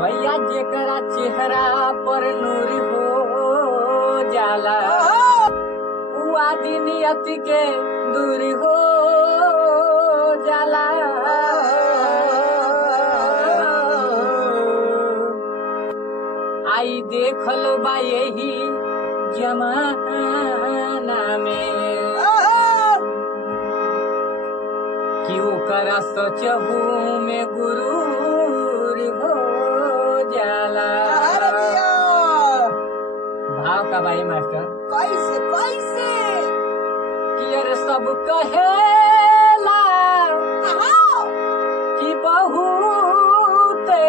भैया जेकरा चेहरा पर नूर हो जाला उ आदमियत के दूर हो जाला। आई देखल बा यही जमाना में कि ओकरा सचहू में गुरूर हो जाला। भाव का बाई मास्टर कैसे कैसे कि अरे सब कहेला कि बहुते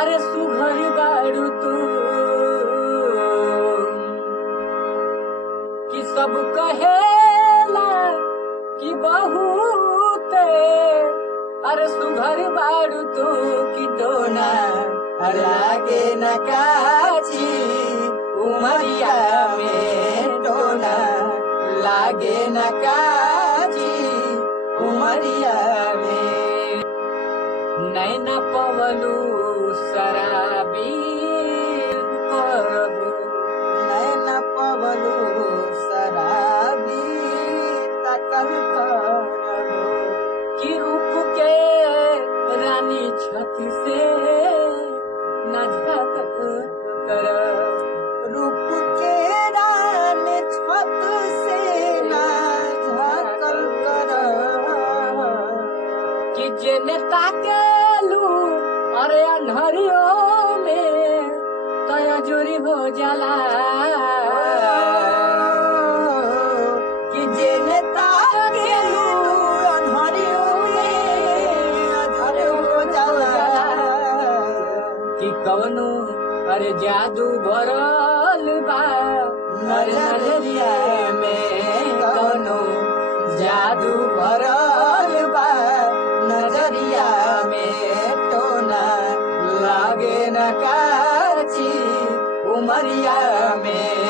अरे सुघर बारू तू कि सब कहेला कि बहुते अरे सुघर बारू तू कि टोना लागे न काची उमरिया में टोना लागे न काची उमरिया में। नैन पवलू शराबी करब नैन पवलू शराबी तकल करब कि रूप के रानी छत से न झाकत कर। रूप के रानी छत से न झाकल कर कि जेने ताकेलू अरे अन्हरियों में तया जोरी हो जाला। कि जेने ताकेलू अन्हरियों में अधर हो जाला। कि कवनो अरे जादू भरल बा नजरिया में कवनो जादू भरल बा नजरिया में टोना लागे न काची उमरिया में।